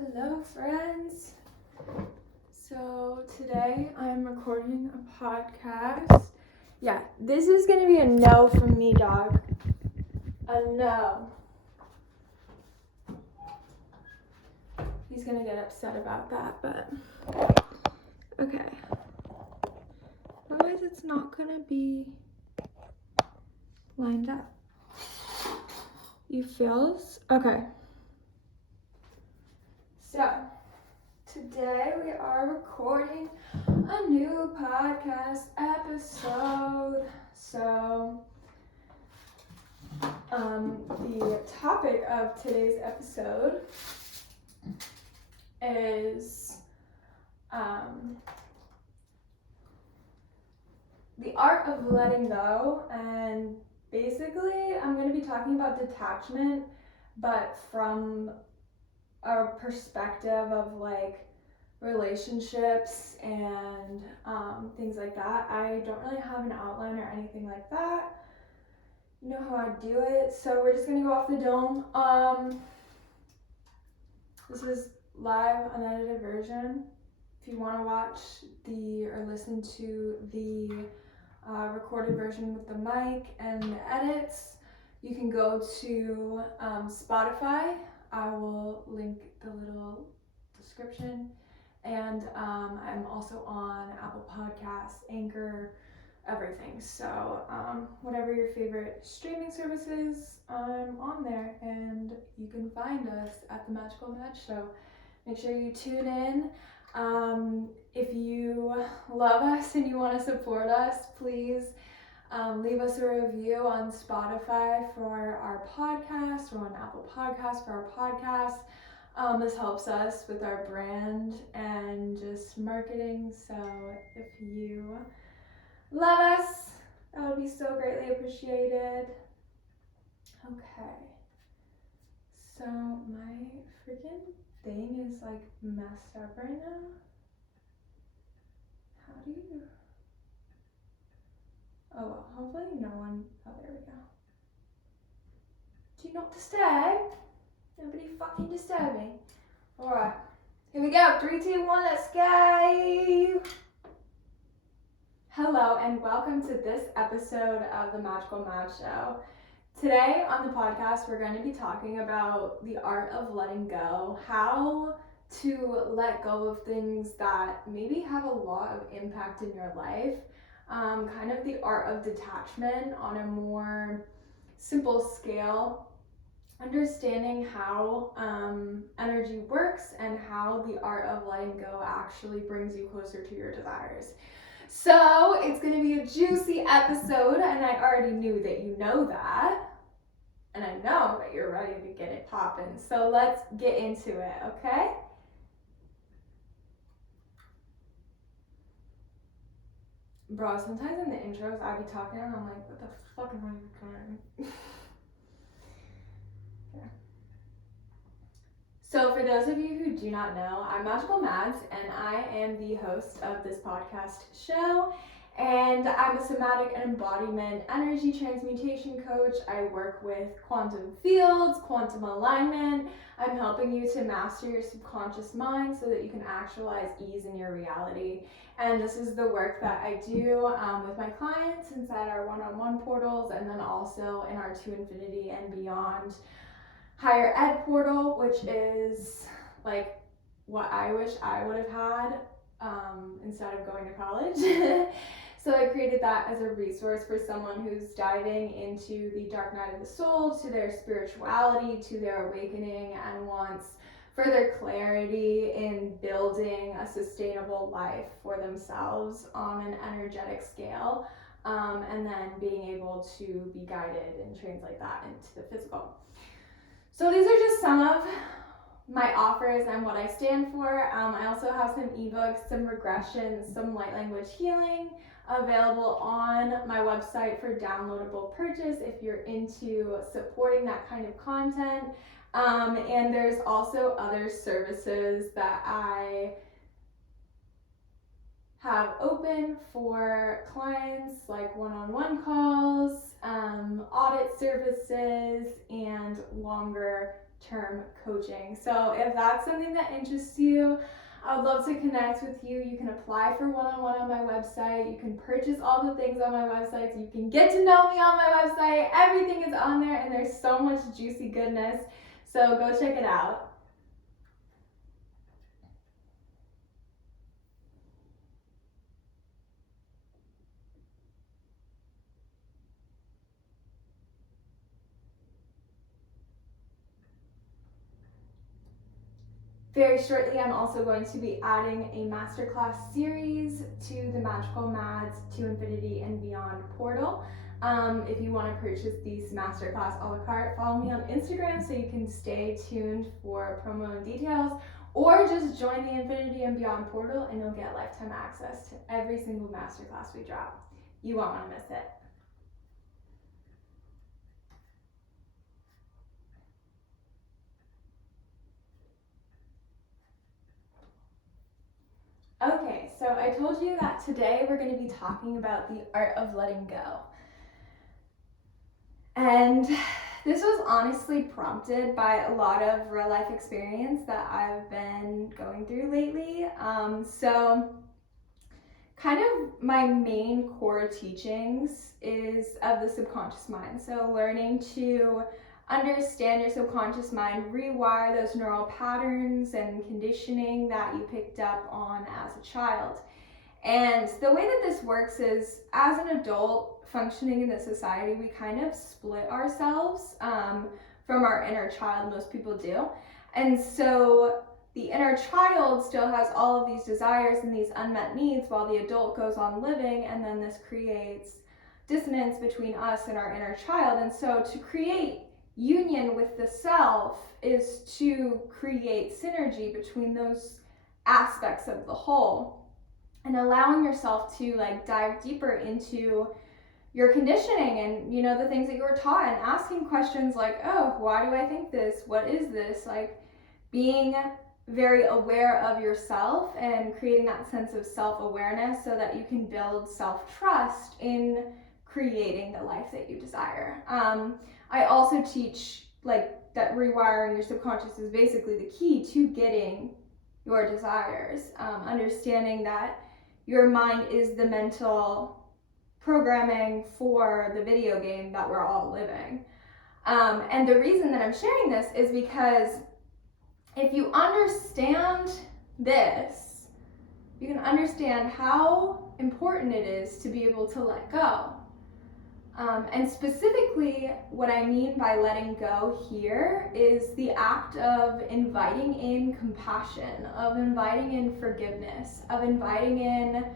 Hello friends. So today I'm recording a podcast. Yeah, this is gonna be a no from me, dog. A no. He's gonna get upset about that, but okay. Otherwise it's not gonna be lined up. You feels? Okay. So today we are recording a new podcast episode. So the topic of today's episode is the art of letting go, and basically I'm going to be talking about detachment, but from a perspective of like relationships and things like that. I don't really have an outline or anything like that. You know how I do it, so we're just gonna go off the dome. This is live, unedited version. If you want to watch or listen to the recorded version with the mic and the edits, you can go to Spotify. I will link the little description, and I'm also on Apple Podcasts, Anchor, everything. So whatever your favorite streaming service is, I'm on there, and you can find us at the Magical Match Show. Make sure you tune in. If you love us and you want to support us, please leave us a review on Spotify for our podcast, or on Apple Podcasts for our podcast. This helps us with our brand and just marketing. So if you love us, that would be so greatly appreciated. Okay. So my freaking thing is like messed up right now. How do you? Oh well, hopefully no one. Oh, there we go. Do not disturb. Nobody fucking disturb me. Alright. Here we go. 3, 2, 1, let's go. Hello and welcome to this episode of the Magical Mad Show. Today on the podcast, we're going to be talking about the art of letting go, how to let go of things that maybe have a lot of impact in your life, kind of the art of detachment on a more simple scale, understanding how energy works and how the art of letting go actually brings you closer to your desires. So it's going to be a juicy episode, and I already knew that you know that. And I know that you're ready to get it poppin'. So let's get into it, okay? Bro, sometimes in the intros I be talking and I'm like, what the fuck am I recording? Yeah. So for those of you who do not know, I'm Magical Mads, and I am the host of this podcast show. And I'm a somatic and embodiment energy transmutation coach. I work with quantum fields, quantum alignment. I'm helping you to master your subconscious mind so that you can actualize ease in your reality. And this is the work that I do with my clients inside our one-on-one portals, and then also in our To Infinity and Beyond higher ed portal, which is like what I wish I would have had instead of going to college. So I created that as a resource for someone who's diving into the dark night of the soul, to their spirituality, to their awakening, and wants further clarity in building a sustainable life for themselves on an energetic scale, and then being able to be guided and translate that into the physical. So these are just some of my offers and what I stand for. I also have some ebooks, some regressions, some light language healing available on my website for downloadable purchase if you're into supporting that kind of content. And there's also other services that I have open for clients, like one-on-one calls, audit services, and longer term coaching. So if that's something that interests you, I would love to connect with you. You can apply for one-on-one on my website. You can purchase all the things on my website. You can get to know me on my website. Everything is on there, and there's so much juicy goodness. So go check it out. Very shortly, I'm also going to be adding a masterclass series to the Magical Mads to Infinity and Beyond portal. If you want to purchase these masterclass a la carte, follow me on Instagram so you can stay tuned for promo and details, or just join the Infinity and Beyond portal and you'll get lifetime access to every single masterclass we drop. You won't want to miss it. Okay, so I told you that today we're going to be talking about the art of letting go. And this was honestly prompted by a lot of real life experience that I've been going through lately. So kind of my main core teachings is of the subconscious mind. So learning to understand your subconscious mind, rewire those neural patterns and conditioning that you picked up on as a child. And the way that this works is, as an adult functioning in this society, we kind of split ourselves from our inner child. Most people do. And so the inner child still has all of these desires and these unmet needs while the adult goes on living, and then this creates dissonance between us and our inner child. And so to create union with the self is to create synergy between those aspects of the whole, and allowing yourself to like dive deeper into your conditioning and, you know, the things that you were taught, and asking questions like, oh, why do I think this? What is this? Like being very aware of yourself and creating that sense of self-awareness so that you can build self-trust in creating the life that you desire. I also teach like that rewiring your subconscious is basically the key to getting your desires. Understanding that your mind is the mental programming for the video game that we're all living. And the reason that I'm sharing this is because if you understand this, you can understand how important it is to be able to let go. And specifically, what I mean by letting go here is the act of inviting in compassion, of inviting in forgiveness, of inviting in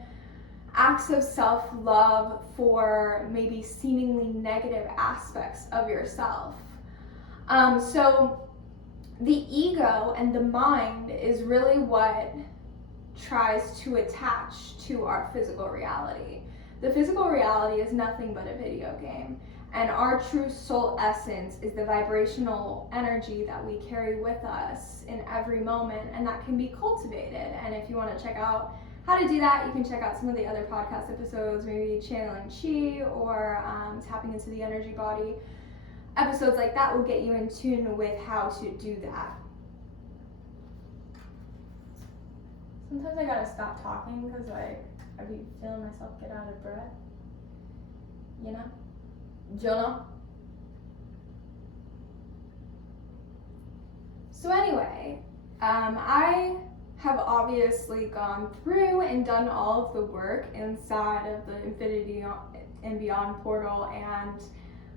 acts of self-love for maybe seemingly negative aspects of yourself. So the ego and the mind is really what tries to attach to our physical reality. The physical reality is nothing but a video game, and our true soul essence is the vibrational energy that we carry with us in every moment, and that can be cultivated. And if you want to check out how to do that, you can check out some of the other podcast episodes, maybe channeling chi or tapping into the energy body. Episodes like that will get you in tune with how to do that. Sometimes I gotta stop talking because I be feeling myself get out of breath. You know? Jonah? So anyway, I have obviously gone through and done all of the work inside of the Infinity and Beyond portal, and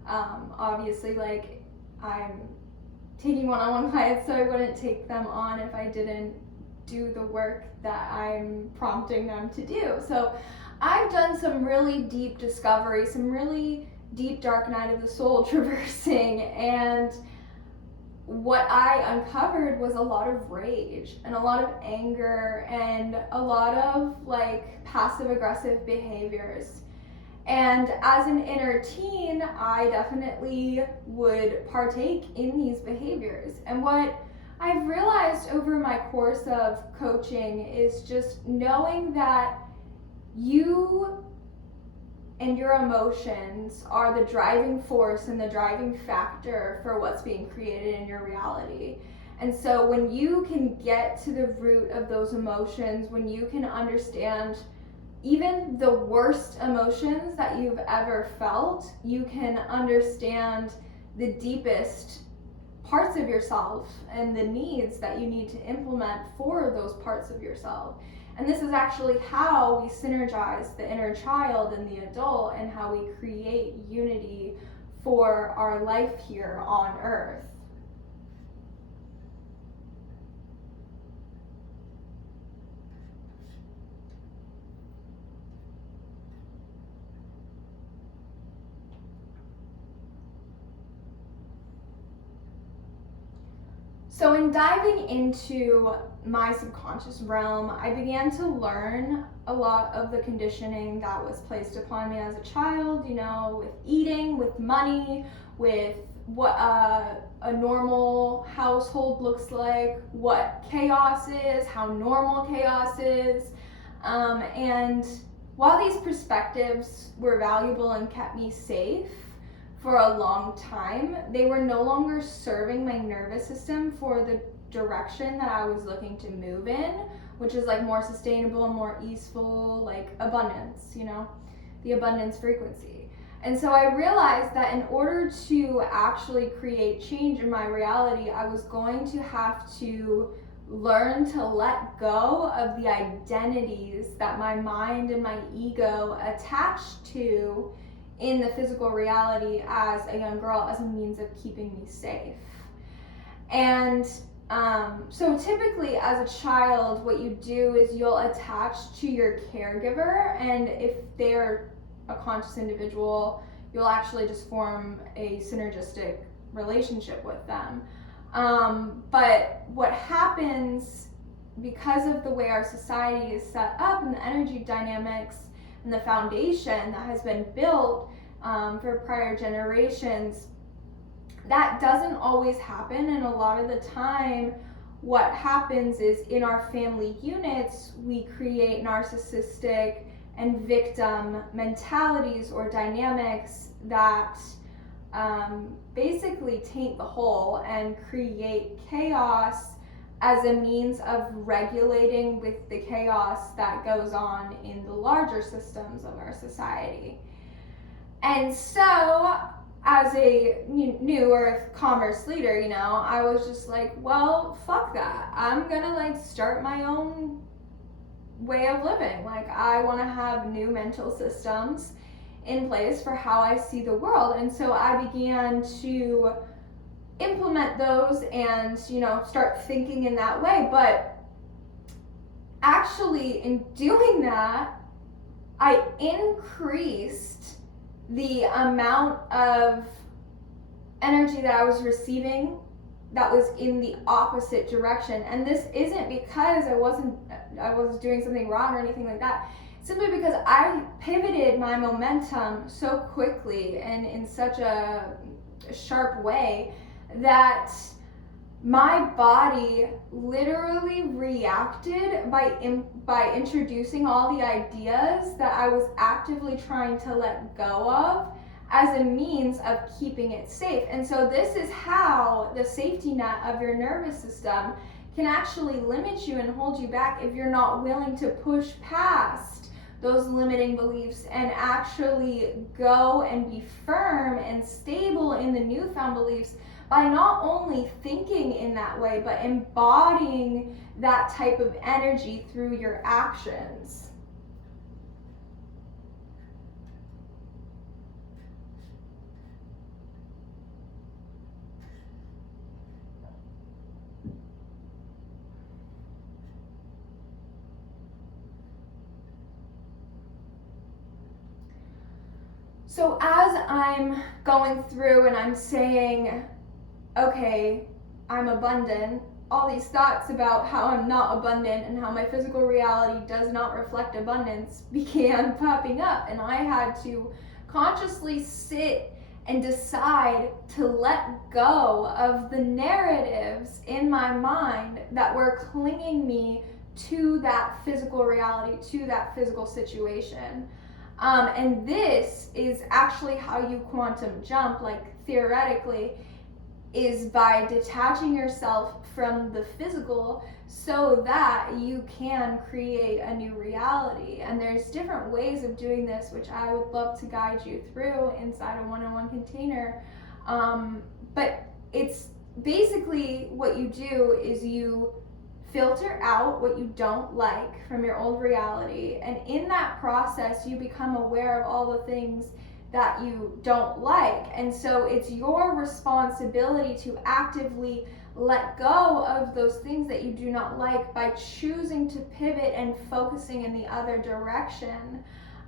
obviously like I'm taking one-on-one clients, so I wouldn't take them on if I didn't do the work that I'm prompting them to do. So I've done some really deep discovery, some really deep dark night of the soul traversing, and what I uncovered was a lot of rage and a lot of anger and a lot of like passive aggressive behaviors. And as an inner teen, I definitely would partake in these behaviors. And what I've realized over my course of coaching is just knowing that you and your emotions are the driving force and the driving factor for what's being created in your reality. And so when you can get to the root of those emotions, when you can understand even the worst emotions that you've ever felt, you can understand the deepest parts of yourself and the needs that you need to implement for those parts of yourself. And this is actually how we synergize the inner child and the adult, and how we create unity for our life here on earth. So in diving into my subconscious realm, I began to learn a lot of the conditioning that was placed upon me as a child, with eating, with money, with what a normal household looks like, what chaos is, how normal chaos is. And while these perspectives were valuable and kept me safe for a long time, they were no longer serving my nervous system for the direction that I was looking to move in, which is like more sustainable, more easeful, like abundance, the abundance frequency. And so I realized that in order to actually create change in my reality, I was going to have to learn to let go of the identities that my mind and my ego attached to in the physical reality as a young girl, as a means of keeping me safe. And so typically as a child, what you do is you'll attach to your caregiver, and if they're a conscious individual, you'll actually just form a synergistic relationship with them. But what happens, because of the way our society is set up and the energy dynamics and the foundation that has been built for prior generations, that doesn't always happen. And a lot of the time what happens is in our family units, we create narcissistic and victim mentalities or dynamics that basically taint the whole and create chaos as a means of regulating with the chaos that goes on in the larger systems of our society. And so as a new earth commerce leader, I was just like, well, fuck that. I'm gonna start my own way of living. I want to have new mental systems in place for how I see the world. And so I began to implement those and start thinking in that way. But actually in doing that, I increased the amount of energy that I was receiving that was in the opposite direction. And this isn't because I was doing something wrong or anything like that. Simply because I pivoted my momentum so quickly and in such a sharp way that my body literally reacted by introducing all the ideas that I was actively trying to let go of as a means of keeping it safe. And so this is how the safety net of your nervous system can actually limit you and hold you back if you're not willing to push past those limiting beliefs and actually go and be firm and stable in the newfound beliefs by not only thinking in that way, but embodying that type of energy through your actions. So as I'm going through and I'm saying, okay, I'm abundant, all these thoughts about how I'm not abundant and how my physical reality does not reflect abundance began popping up, and I had to consciously sit and decide to let go of the narratives in my mind that were clinging me to that physical reality, to that physical situation. And this is actually how you quantum jump, like theoretically, is by detaching yourself from the physical so that you can create a new reality. And there's different ways of doing this, which I would love to guide you through inside a one-on-one container. But it's basically what you do is you filter out what you don't like from your old reality, and in that process you become aware of all the things that you don't like. And so it's your responsibility to actively let go of those things that you do not like by choosing to pivot and focusing in the other direction.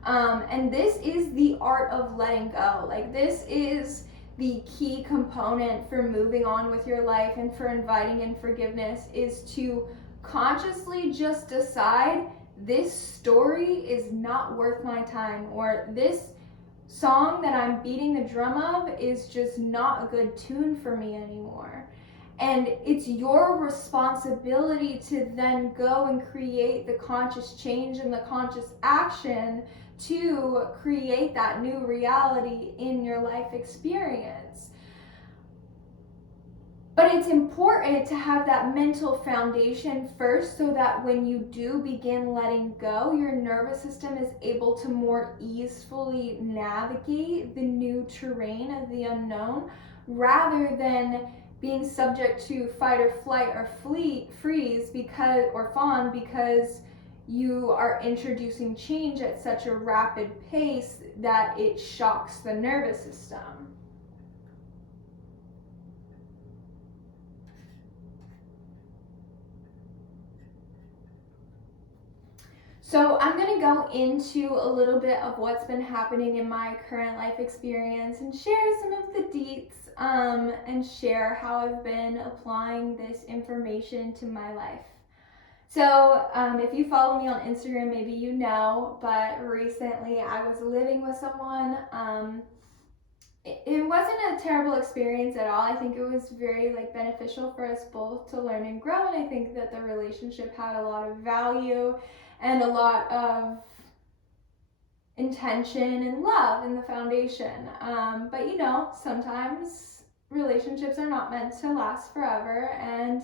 And this is the art of letting go. Like, this is the key component for moving on with your life and for inviting in forgiveness, is to consciously just decide, this story is not worth my time, or this song that I'm beating the drum of is just not a good tune for me anymore. And it's your responsibility to then go and create the conscious change and the conscious action to create that new reality in your life experience. But it's important to have that mental foundation first, so that when you do begin letting go, your nervous system is able to more easily navigate the new terrain of the unknown, rather than being subject to fight or flight or freeze or fawn, because you are introducing change at such a rapid pace that it shocks the nervous system. So I'm going to go into a little bit of what's been happening in my current life experience and share some of the deets, and share how I've been applying this information to my life. So if you follow me on Instagram, maybe you know, but recently I was living with someone. It wasn't a terrible experience at all. I think it was very beneficial for us both to learn and grow, and I think that the relationship had a lot of value and a lot of intention and love in the foundation. But sometimes relationships are not meant to last forever, and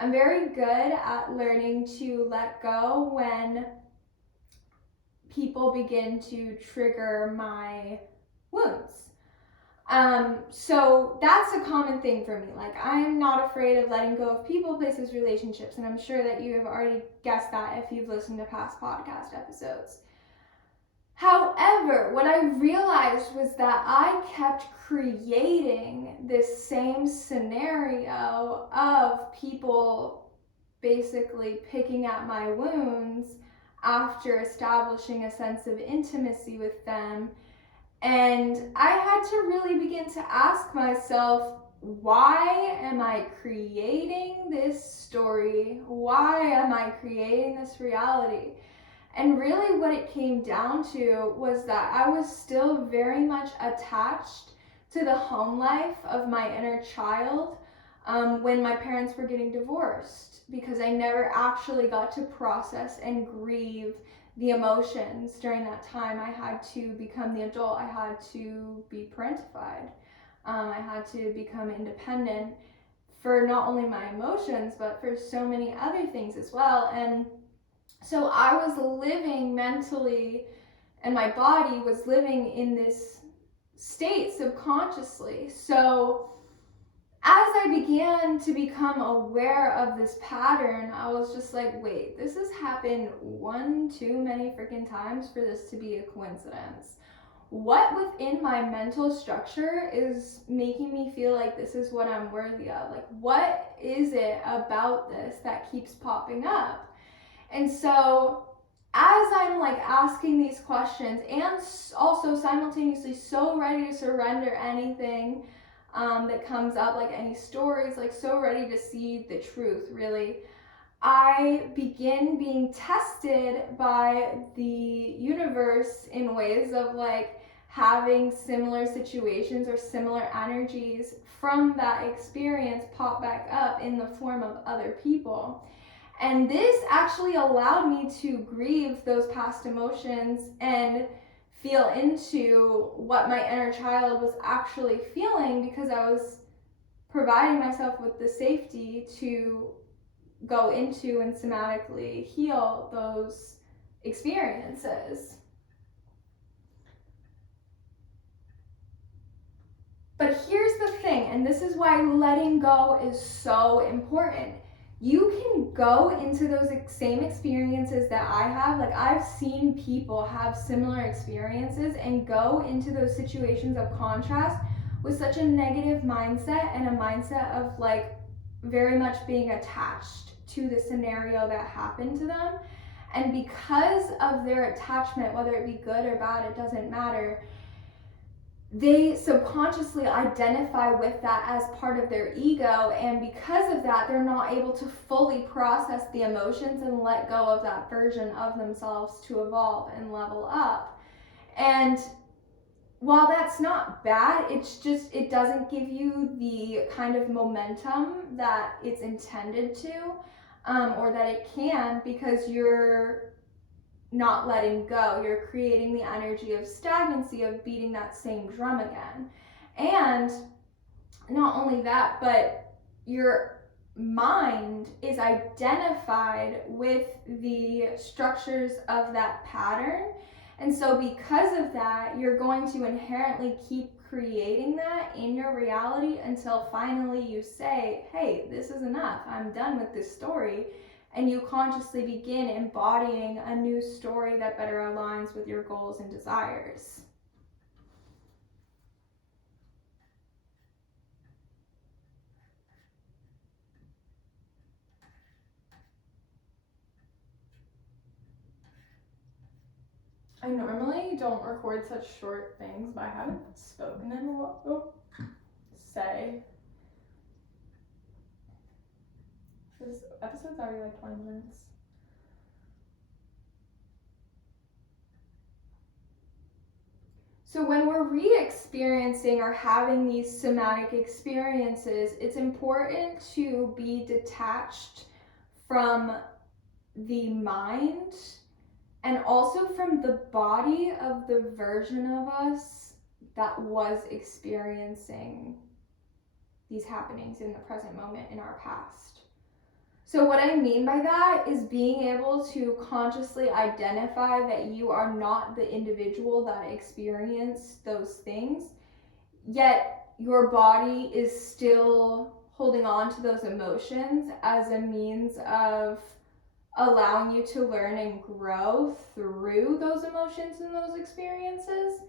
I'm very good at learning to let go when people begin to trigger my wounds. So that's a common thing for me. Like, I am not afraid of letting go of people, places, relationships, and I'm sure that you have already guessed that if you've listened to past podcast episodes. However, what I realized was that I kept creating this same scenario of people basically picking at my wounds after establishing a sense of intimacy with them. And I had to really begin to ask myself, why am I creating this story? Why am I creating this reality? And really what it came down to was that I was still very much attached to the home life of my inner child when my parents were getting divorced, because I never actually got to process and grieve the emotions during that time. I had to become the adult. I had to be parentified. I had to become independent for not only my emotions, but for so many other things as well. And so I was living mentally, and my body was living in this state subconsciously. So as I began to become aware of this pattern, I was just like, wait, this has happened one too many freaking times for this to be a coincidence. What within my mental structure is making me feel like this is what I'm worthy of? Like, what is it about this that keeps popping up? And so as I'm asking these questions, and also simultaneously so ready to surrender anything that comes up, like any stories, so ready to see the truth, really, I begin being tested by the universe in ways of having similar situations or similar energies from that experience pop back up in the form of other people. And this actually allowed me to grieve those past emotions and feel into what my inner child was actually feeling, because I was providing myself with the safety to go into and somatically heal those experiences. But here's the thing, and this is why letting go is so important. You can go into those same experiences that I have. Like, I've seen people have similar experiences and go into those situations of contrast with such a negative mindset, and a mindset of like very much being attached to the scenario that happened to them. And because of their attachment, whether it be good or bad, it doesn't matter, they subconsciously identify with that as part of their ego, and because of that, they're not able to fully process the emotions and let go of that version of themselves to evolve and level up. And while that's not bad, it's just, it doesn't give you the kind of momentum that it's intended to, or that it can, because you're not letting go. You're creating the energy of stagnancy, of beating that same drum again. And not only that, but your mind is identified with the structures of that pattern. And so because of that, you're going to inherently keep creating that in your reality until finally you say, hey, this is enough. I'm done with this story. And you consciously begin embodying a new story that better aligns with your goals and desires. I normally don't record such short things, but I haven't spoken in a while. Oh, say. This episode's already like 20 minutes. So when we're re-experiencing or having these somatic experiences, it's important to be detached from the mind and also from the body of the version of us that was experiencing these happenings in the present moment in our past. So what I mean by that is being able to consciously identify that you are not the individual that experienced those things, yet your body is still holding on to those emotions as a means of allowing you to learn and grow through those emotions and those experiences.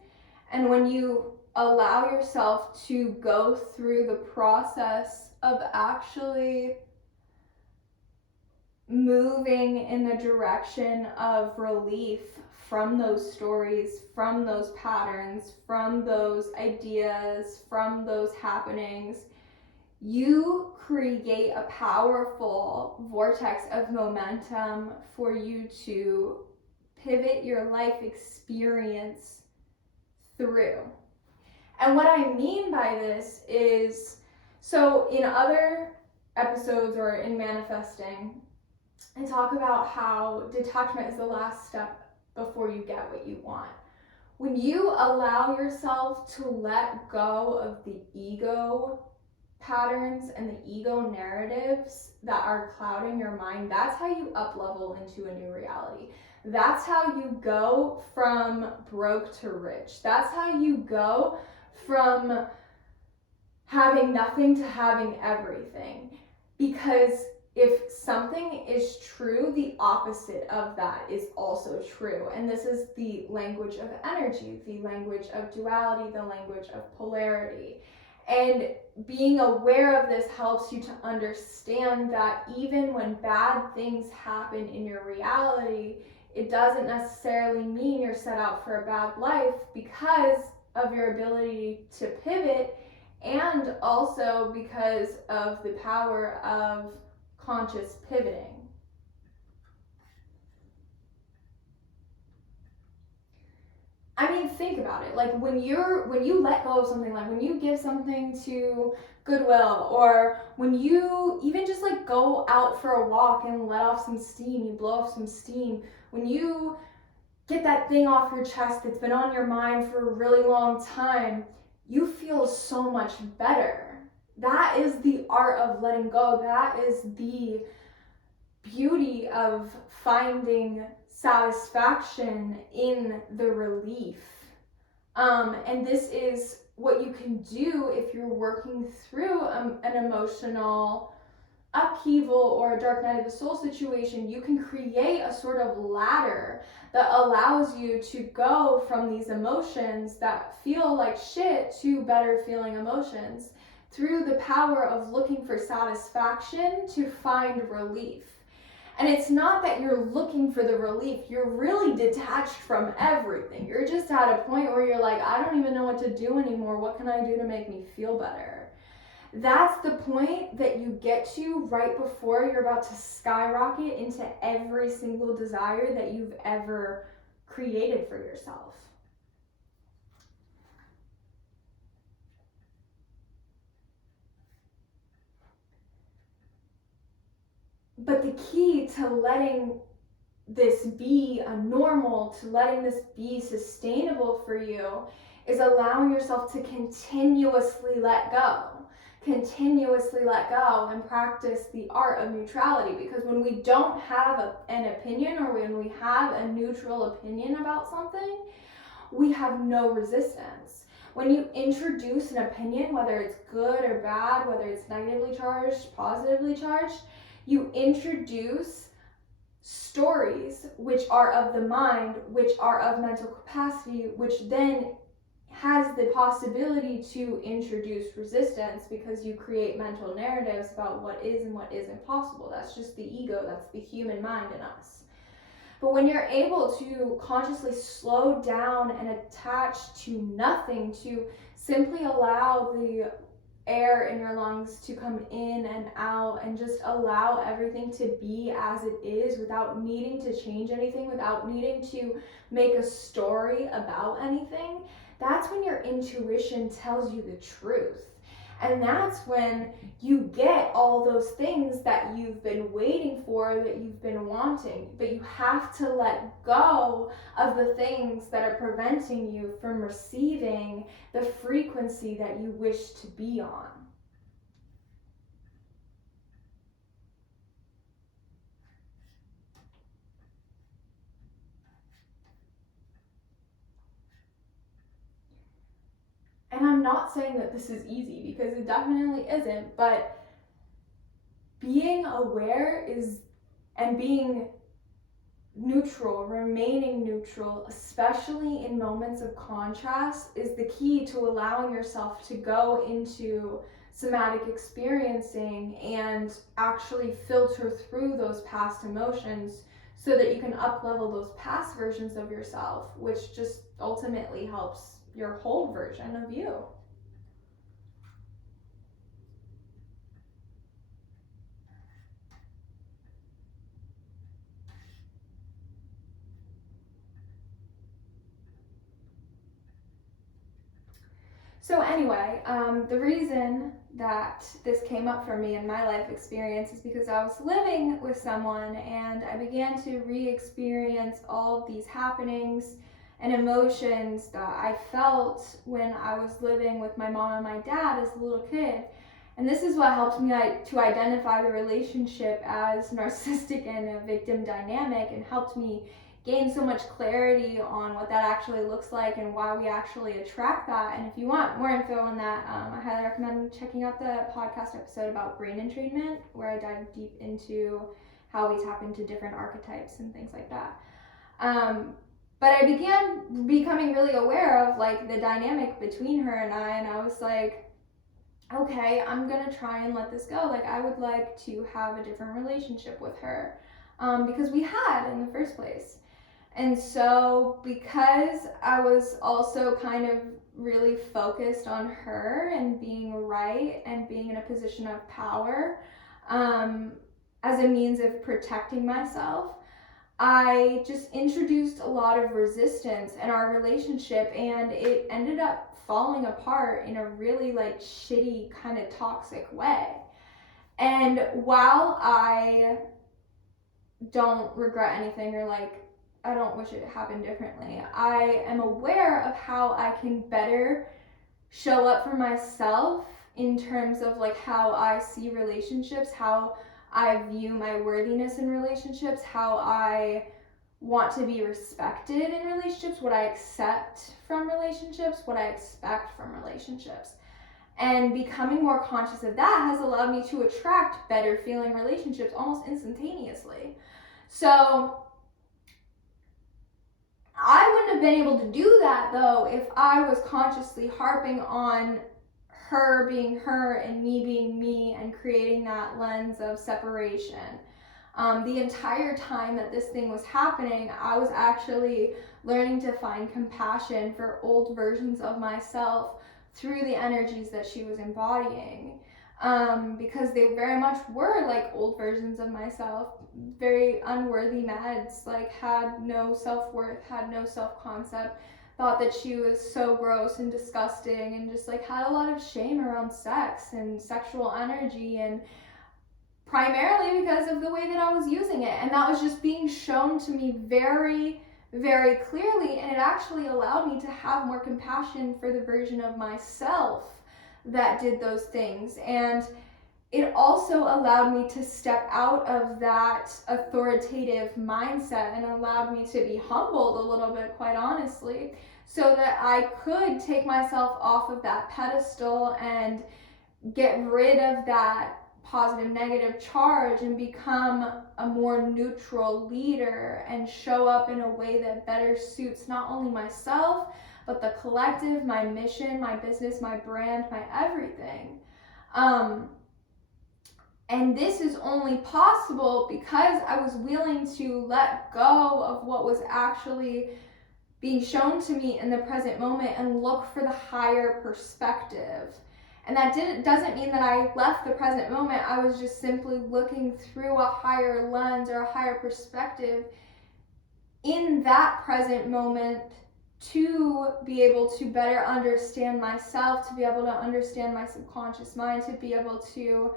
And when you allow yourself to go through the process of actually moving in the direction of relief from those stories, from those patterns, from those ideas, from those happenings, you create a powerful vortex of momentum for you to pivot your life experience through. And what I mean by this is, so in other episodes or in manifesting, I talk about how detachment is the last step before you get what you want. When you allow yourself to let go of the ego patterns and the ego narratives that are clouding your mind, that's how you up level into a new reality. That's how you go from broke to rich. That's how you go from having nothing to having everything. Because if something is true, the opposite of that is also true. And this is the language of energy, the language of duality, the language of polarity. And being aware of this helps you to understand that even when bad things happen in your reality, it doesn't necessarily mean you're set out for a bad life, because of your ability to pivot, and also because of the power of conscious pivoting. I mean, think about it. Like when you let go of something, like when you give something to Goodwill, or when you even just like go out for a walk and let off some steam, you blow off some steam. When you get that thing off your chest that's been on your mind for a really long time, you feel so much better. That is the art of letting go. That is the beauty of finding satisfaction in the relief. And this is what you can do if you're working through an emotional upheaval or a dark night of the soul situation. You can create a sort of ladder that allows you to go from these emotions that feel like shit to better feeling emotions through the power of looking for satisfaction to find relief. And it's not that you're looking for the relief, you're really detached from everything. You're just at a point where you're like, I don't even know what to do anymore. What can I do to make me feel better? That's the point that you get to right before you're about to skyrocket into every single desire that you've ever created for yourself. But the key to letting this be a normal, to letting this be sustainable for you, is allowing yourself to continuously let go. Continuously let go and practice the art of neutrality. Because when we don't have an opinion, or when we have a neutral opinion about something, we have no resistance. When you introduce an opinion, whether it's good or bad, whether it's negatively charged, positively charged, you introduce stories which are of the mind, which are of mental capacity, which then has the possibility to introduce resistance, because you create mental narratives about what is and what isn't possible. That's just the ego, that's the human mind in us. But when you're able to consciously slow down and attach to nothing, to simply allow the air in your lungs to come in and out, and just allow everything to be as it is without needing to change anything, without needing to make a story about anything, that's when your intuition tells you the truth. And that's when you get all those things that you've been waiting for, that you've been wanting. But you have to let go of the things that are preventing you from receiving the frequency that you wish to be on. And I'm not saying that this is easy, because it definitely isn't, but being aware and being neutral, remaining neutral, especially in moments of contrast, is the key to allowing yourself to go into somatic experiencing and actually filter through those past emotions, so that you can up-level those past versions of yourself, which just ultimately helps your whole version of you. So anyway, the reason that this came up for me in my life experience is because I was living with someone, and I began to re-experience all of these happenings and emotions that I felt when I was living with my mom and my dad as a little kid. And this is what helped me to identify the relationship as narcissistic and a victim dynamic, and helped me gain so much clarity on what that actually looks like and why we actually attract that. And if you want more info on that, I highly recommend checking out the podcast episode about brain entrainment, where I dive deep into how we tap into different archetypes and things like that. But I began becoming really aware of like the dynamic between her and I was like, okay, I'm gonna try and let this go. Like, I would like to have a different relationship with her, because we had in the first place. And so, because I was also kind of really focused on her and being right and being in a position of power, as a means of protecting myself, I just introduced a lot of resistance in our relationship, and it ended up falling apart in a really like shitty kind of toxic way. And while I don't regret anything, or like I don't wish it happened differently. I am aware of how I can better show up for myself in terms of like how I see relationships, how I view my worthiness in relationships, how I want to be respected in relationships, what I accept from relationships, what I expect from relationships. And becoming more conscious of that has allowed me to attract better feeling relationships almost instantaneously. So I wouldn't have been able to do that though if I was consciously harping on her being her and me being me and creating that lens of separation. The entire time that this thing was happening, I was actually learning to find compassion for old versions of myself through the energies that she was embodying. Because they very much were like old versions of myself, very unworthy meds, like had no self-worth, had no self-concept, thought that she was so gross and disgusting, and just like had a lot of shame around sex and sexual energy, and primarily because of the way that I was using it. And that was just being shown to me very, very clearly. And it actually allowed me to have more compassion for the version of myself that did those things. And it also allowed me to step out of that authoritative mindset and allowed me to be humbled a little bit, quite honestly, so that I could take myself off of that pedestal and get rid of that positive negative charge and become a more neutral leader and show up in a way that better suits not only myself but the collective, my mission, my business, my brand, my everything. And this is only possible because I was willing to let go of what was actually being shown to me in the present moment and look for the higher perspective. And that doesn't mean that I left the present moment. I was just simply looking through a higher lens or a higher perspective in that present moment to be able to better understand myself, to be able to understand my subconscious mind, to be able to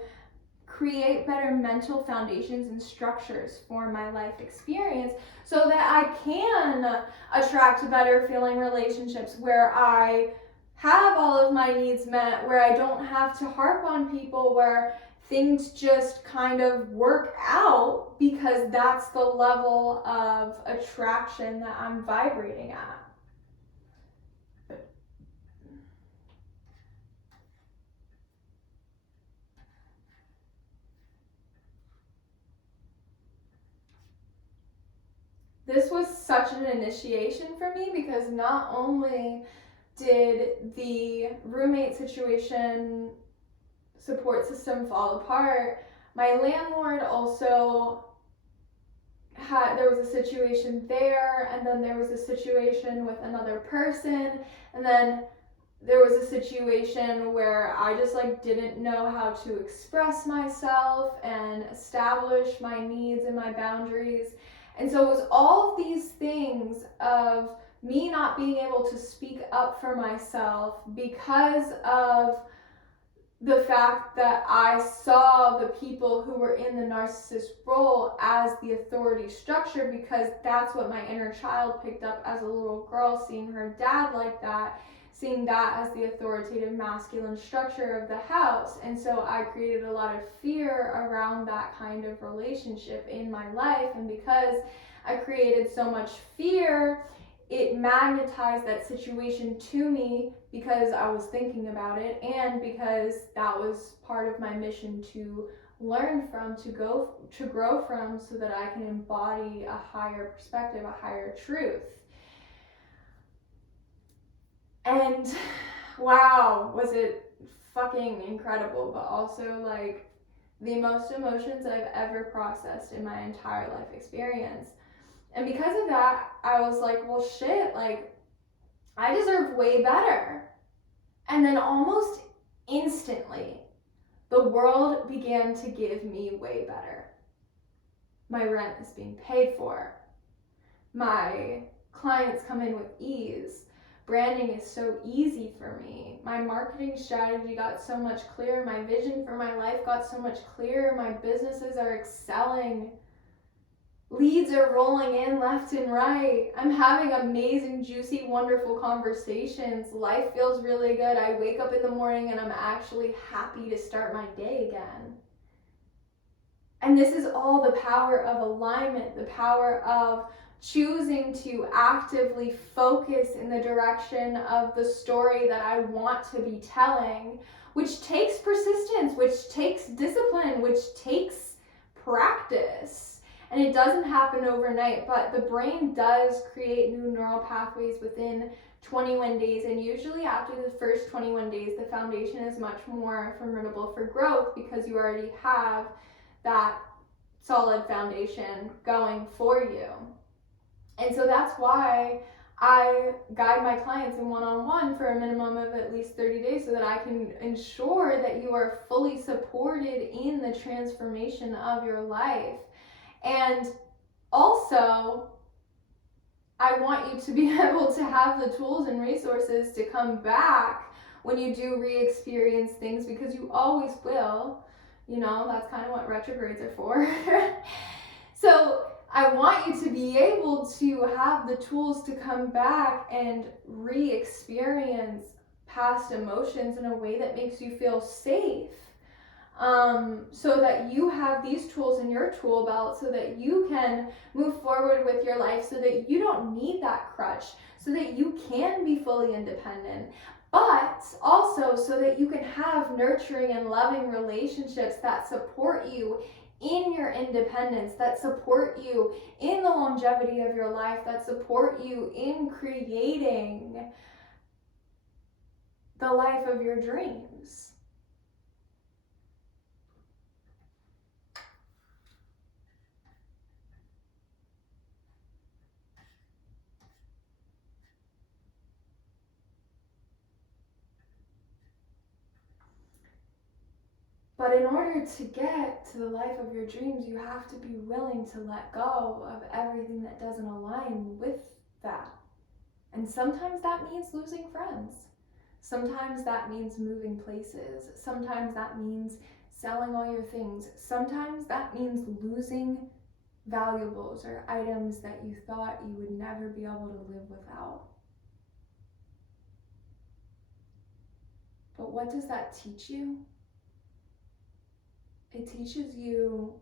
create better mental foundations and structures for my life experience so that I can attract better feeling relationships where I have all of my needs met, where I don't have to harp on people, where things just kind of work out because that's the level of attraction that I'm vibrating at. This was such an initiation for me because not only did the roommate situation support system fall apart, my landlord also there was a situation there, and then there was a situation with another person, and then there was a situation where I just like didn't know how to express myself and establish my needs and my boundaries. And so it was all of these things of me not being able to speak up for myself because of the fact that I saw the people who were in the narcissist role as the authority structure, because that's what my inner child picked up as a little girl, seeing her dad like that, seeing that as the authoritative masculine structure of the house. And so I created a lot of fear around that kind of relationship in my life. And because I created so much fear, it magnetized that situation to me because I was thinking about it, and because that was part of my mission to learn from, to grow from, so that I can embody a higher perspective, a higher truth. And wow, was it fucking incredible, but also like the most emotions I've ever processed in my entire life experience. And because of that, I was like, well, shit, like, I deserve way better. And then almost instantly, the world began to give me way better. My rent is being paid for. My clients come in with ease. Branding is so easy for me. My marketing strategy got so much clearer. My vision for my life got so much clearer. My businesses are excelling. Leads are rolling in left and right. I'm having amazing, juicy, wonderful conversations. Life feels really good. I wake up in the morning and I'm actually happy to start my day again. And this is all the power of alignment, the power of choosing to actively focus in the direction of the story that I want to be telling, which takes persistence, which takes discipline, which takes practice. And it doesn't happen overnight, but the brain does create new neural pathways within 21 days. And usually after the first 21 days, the foundation is much more formidable for growth because you already have that solid foundation going for you. And so that's why I guide my clients in one-on-one for a minimum of at least 30 days so that I can ensure that you are fully supported in the transformation of your life. And also, I want you to be able to have the tools and resources to come back when you do re-experience things, because you always will. You know, that's kind of what retrogrades are for. So I want you to be able to have the tools to come back and re-experience past emotions in a way that makes you feel safe. So that you have these tools in your tool belt so that you can move forward with your life, so that you don't need that crutch, so that you can be fully independent, but also so that you can have nurturing and loving relationships that support you in your independence, that support you in the longevity of your life, that support you in creating the life of your dreams. But in order to get to the life of your dreams, you have to be willing to let go of everything that doesn't align with that. And sometimes that means losing friends. Sometimes that means moving places. Sometimes that means selling all your things. Sometimes that means losing valuables or items that you thought you would never be able to live without. But what does that teach you? It teaches you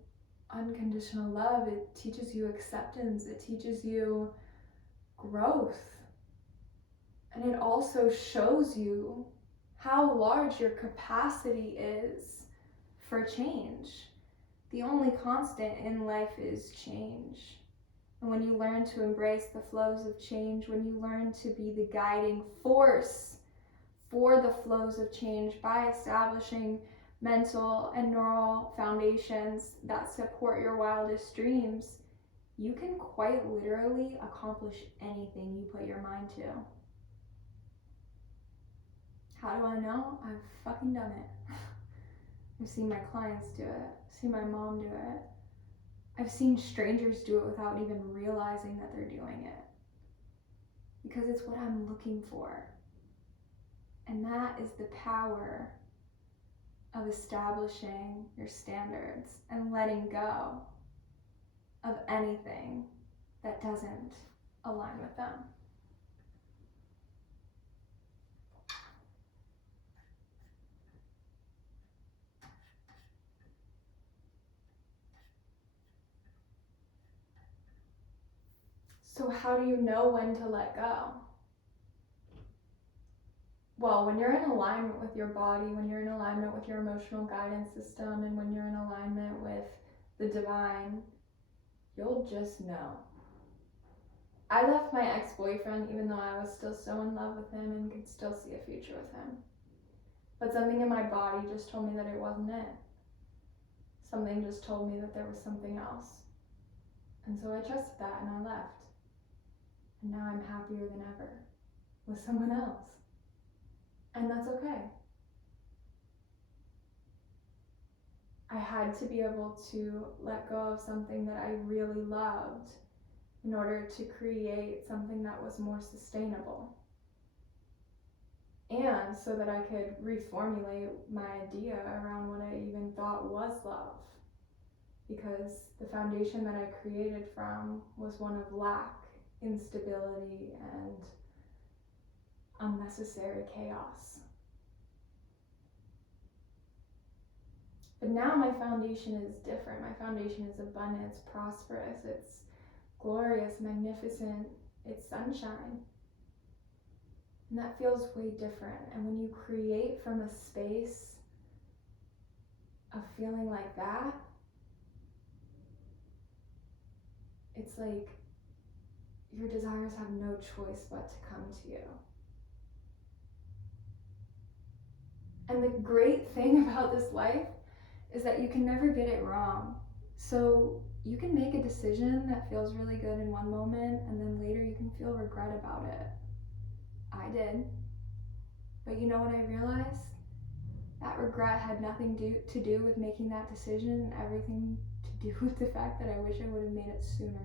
unconditional love. It teaches you acceptance. It teaches you growth. And it also shows you how large your capacity is for change. The only constant in life is change. And when you learn to embrace the flows of change, when you learn to be the guiding force for the flows of change by establishing mental and neural foundations that support your wildest dreams, you can quite literally accomplish anything you put your mind to. How do I know? I've fucking done it. I've seen my clients do it. I've seen my mom do it. I've seen strangers do it without even realizing that they're doing it. Because it's what I'm looking for. And that is the power of establishing your standards and letting go of anything that doesn't align with them. So how do you know when to let go? Well, when you're in alignment with your body, when you're in alignment with your emotional guidance system, and when you're in alignment with the divine, you'll just know. I left my ex-boyfriend even though I was still so in love with him and could still see a future with him. But something in my body just told me that it wasn't it. Something just told me that there was something else. And so I trusted that and I left. And now I'm happier than ever with someone else. And that's okay. I had to be able to let go of something that I really loved in order to create something that was more sustainable. And so that I could reformulate my idea around what I even thought was love. because the foundation that I created from was one of lack, instability, and unnecessary chaos. But now my foundation is different. My foundation is abundant, it's prosperous, it's glorious, magnificent, it's sunshine. And that feels way different. And when you create from a space of feeling like that, it's like your desires have no choice but to come to you. And the great thing about this life is that you can never get it wrong. So you can make a decision that feels really good in one moment, and then later you can feel regret about it. I did. But you know what I realized? That regret had nothing to do with making that decision, and everything to do with the fact that I wish I would have made it sooner.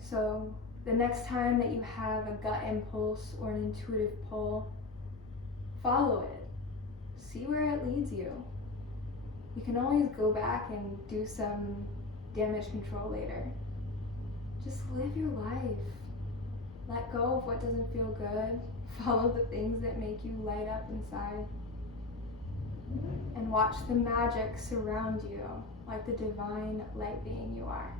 So the next time that you have a gut impulse or an intuitive pull, follow it. See where it leads you. You can always go back and do some damage control later. Just live your life. Let go of what doesn't feel good. Follow the things that make you light up inside. And watch the magic surround you like the divine light being you are.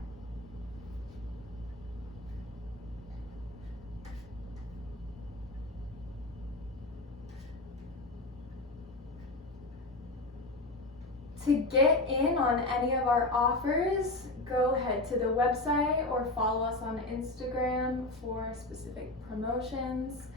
To get in on any of our offers, go ahead to the website or follow us on Instagram for specific promotions.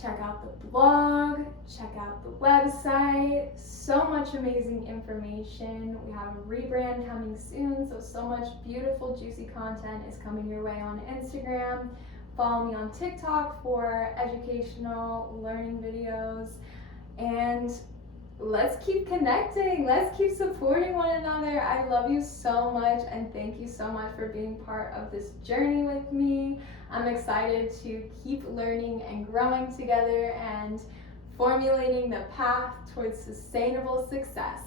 Check out the blog, check out the website. So much amazing information. We have a rebrand coming soon, so much beautiful, juicy content is coming your way on Instagram. Follow me on TikTok for educational learning videos. And let's keep connecting. Let's keep supporting one another. I love you so much, and thank you so much for being part of this journey with me. I'm excited to keep learning and growing together and formulating the path towards sustainable success.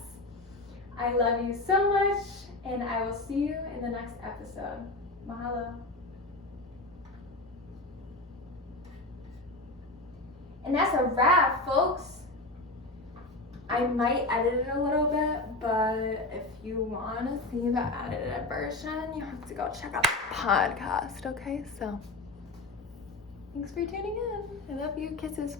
I love you so much, and I will see you in the next episode. Mahalo. And that's a wrap, folks. I might edit it a little bit, but if you want to see the edited version, you have to go check out the podcast, okay? So, thanks for tuning in. I love you. Kisses.